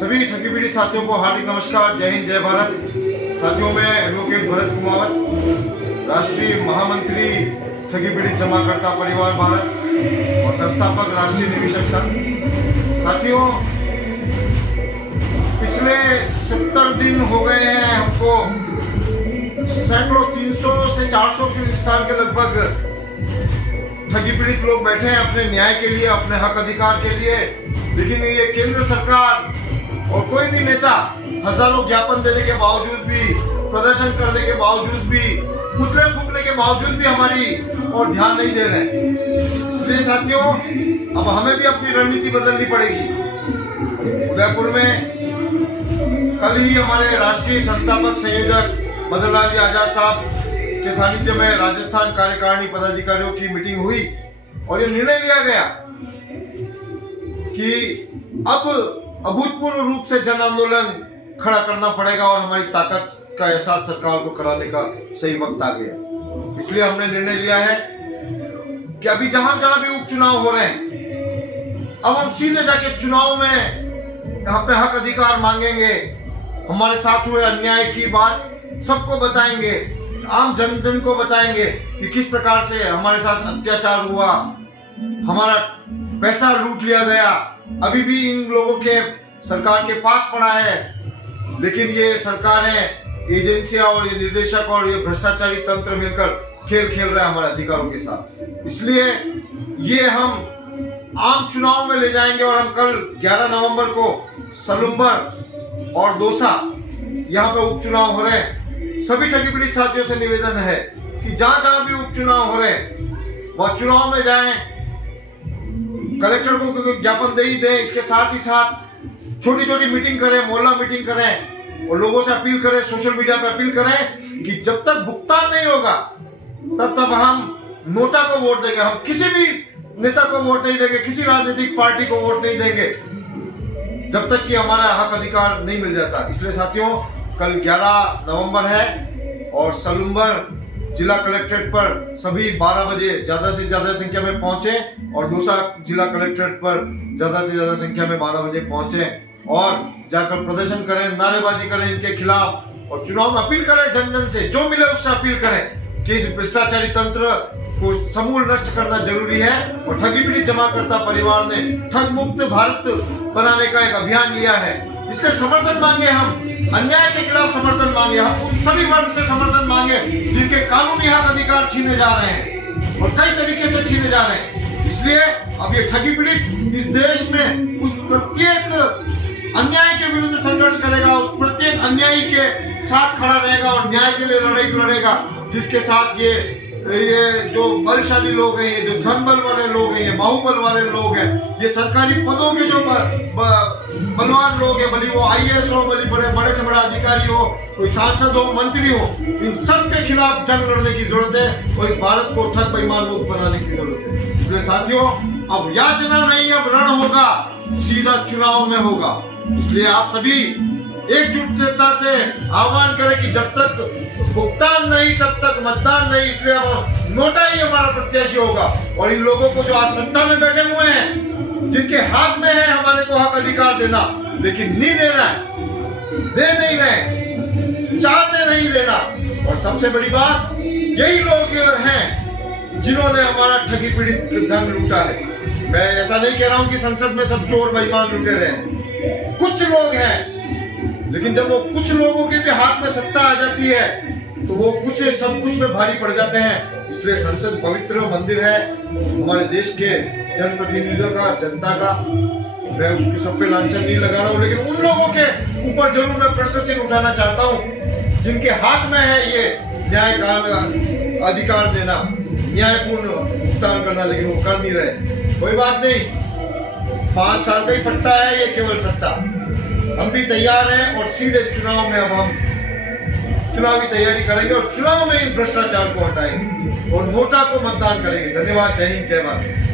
सभी ठगी पीड़ित साथियों को हार्दिक नमस्कार। जय हिंद, जय भारत। साथियों, मैं एडवोकेट भरत कुमावत, राष्ट्रीय महामंत्री ठगी पीड़ित जमाकर्ता परिवार भारत और संस्थापक राष्ट्रीय निवेशक संघ। साथियों, पिछले 70 दिन हो गए हैं हमको, सैकड़ों 300 से 400 के स्थान के लगभग ठगी पीड़ित लोग बैठे हैं अपने न्याय के लिए, अपने हक अधिकार के लिए। लेकिन ये केंद्र सरकार और कोई भी नेता हजारों ज्ञापन देने के बावजूद भी, प्रदर्शन करने के बावजूद भी, पुतले फूकने के बावजूद भी हमारी और ध्यान नहीं दे रहे हैं। इसलिए साथियों, अब हमें भी अपनी रणनीति बदलनी पड़ेगी। उदयपुर में कल ही हमारे राष्ट्रीय संस्थापक संयोजक मदन लाल आजाद साहब के सानिध्य में राजस्थान कार्यकारिणी पदाधिकारियों की मीटिंग हुई और ये निर्णय लिया गया कि अब अभूतपूर्व रूप से जन आंदोलन खड़ा करना पड़ेगा और हमारी ताकत का एहसास सरकार को कराने का सही वक्त आ गया। इसलिए हमने निर्णय लिया है कि अभी जहां जहां भी उपचुनाव हो रहे हैं, अब हम सीधे जाके चुनाव में अपने हक अधिकार मांगेंगे। हमारे साथ हुए अन्याय की बात सबको बताएंगे, आम जन जन को बताएंगे कि किस प्रकार से हमारे साथ अत्याचार हुआ, हमारा पैसा लूट लिया गया। अभी भी इन लोगों के सरकार के पास पड़ा है, लेकिन ये सरकारें, एजेंसियां और ये निर्देशक और ये भ्रष्टाचारी तंत्र मिलकर खेल खेल रहे हैं हमारे अधिकारों के साथ। इसलिए ये हम आम चुनाव में ले जाएंगे और हम कल 11 नवंबर को सलुम्बर और दौसा यहाँ पे उपचुनाव हो रहे हैं। सभी ठगी पीड़ित साथियों से निवेदन है कि जहां जहां भी उपचुनाव हो रहे हैं वह चुनाव में जाएं, कलेक्टर को ज्ञापन दे ही दें। इसके साथ ही साथ छोटी छोटी मीटिंग करें, मोहल्ला मीटिंग करें और लोगों से अपील करें, सोशल मीडिया पे अपील करें कि जब तक भुगतान नहीं होगा तब तक हम नोटा को वोट देंगे। हम किसी भी नेता को वोट नहीं देंगे, किसी राजनीतिक पार्टी को वोट नहीं देंगे जब तक कि हमारा हक अधिकार नहीं मिल जाता। इसलिए साथियों, कल 11 नवंबर है और सलुम्बर जिला कलेक्ट्रेट पर सभी 12 बजे ज्यादा से ज्यादा संख्या में पहुंचे और दौसा जिला कलेक्ट्रेट पर ज्यादा से ज्यादा संख्या में 12 बजे पहुंचे और जाकर प्रदर्शन करें, नारेबाजी करें इनके खिलाफ और चुनाव में अपील करें। जन जन से जो मिले उससे अपील करें कि इस भ्रष्टाचारी तंत्र को समूल नष्ट करना जरूरी है। और ठगी पीड़ित जमाकर्ता परिवार ने ठग मुक्त भारत बनाने का एक अभियान लिया है। इसलिए समर्थन मांगे, हम अन्याय के खिलाफ समर्थन मांगे, हम उन सभी वर्ग से समर्थन मांगे जिनके कानूनी हक अधिकार छीने जा रहे हैं और कई तरीके से छीने जा रहे हैं। इसलिए अब ये ठगी पीड़ित इस देश में उस प्रत्येक अन्याय के विरुद्ध संघर्ष करेगा, उस प्रत्येक अन्यायी के साथ खड़ा रहेगा और न्याय के लिए लड़ाई लड़ेगा, जिसके साथ ये जो बलशाली लोग हैं, ये जो धन बल वाले लोग हैं, ये बाहुबल वाले लोग हैं, ये सरकारी पदों के जो बलवान लोग हैं, भले वो IAS हो, भले बड़े से बड़ा अधिकारी हो, कोई सांसद हो, मंत्री हो, इन सब के खिलाफ जंग लड़ने की जरूरत है और इस भारत को ठग बेईमान मुक्त बनाने की जरूरत है। इसलिए साथियों, अब याचना नहीं, अब रण होगा, सीधा चुनाव में होगा। इसलिए आप सभी एकजुटता से आह्वान करें कि जब तक भुगतान नहीं तब तक मतदान नहीं। इसलिए अब नोटा ही हमारा प्रत्याशी होगा और इन लोगों को जो आज सत्ता में बैठे हुए हैं, जिनके हाथ में है हमारे को हक अधिकार देना, लेकिन नहीं देना है, दे नहीं रहे, चाहते नहीं देना। और सबसे बड़ी बात, यही लोग हैं जिन्होंने हमारा ठगी पीड़ित धन लूटा है। मैं ऐसा नहीं कह रहा हूं कि संसद में सब चोर बेईमान लुटे रहे हैं, कुछ लोग हैं, लेकिन जब वो कुछ लोगों के भी हाथ में सत्ता आ जाती है तो वो कुछ सब कुछ में भारी पड़ जाते हैं। इसलिए संसद पवित्र मंदिर है हमारे देश के जनप्रतिनिधियों का, जनता का। मैं उसके सब पे लांछन नहीं लगा रहा हूँ, लेकिन उन लोगों के ऊपर जरूर मैं प्रश्न चिन्ह उठाना चाहता हूँ जिनके हाथ में है ये न्याय का अधिकार देना, न्यायपूर्ण भुगतान करना, लेकिन वो कर नहीं रहे। कोई बात नहीं, 5 साल का ही पट्टा है ये, केवल सत्ता। हम भी तैयार हैं और सीधे चुनाव में अब हम चुनावी तैयारी करेंगे और चुनाव में इन भ्रष्टाचार को हटाएंगे और नोटा को मतदान करेंगे। धन्यवाद। जय हिंद, जय भारत।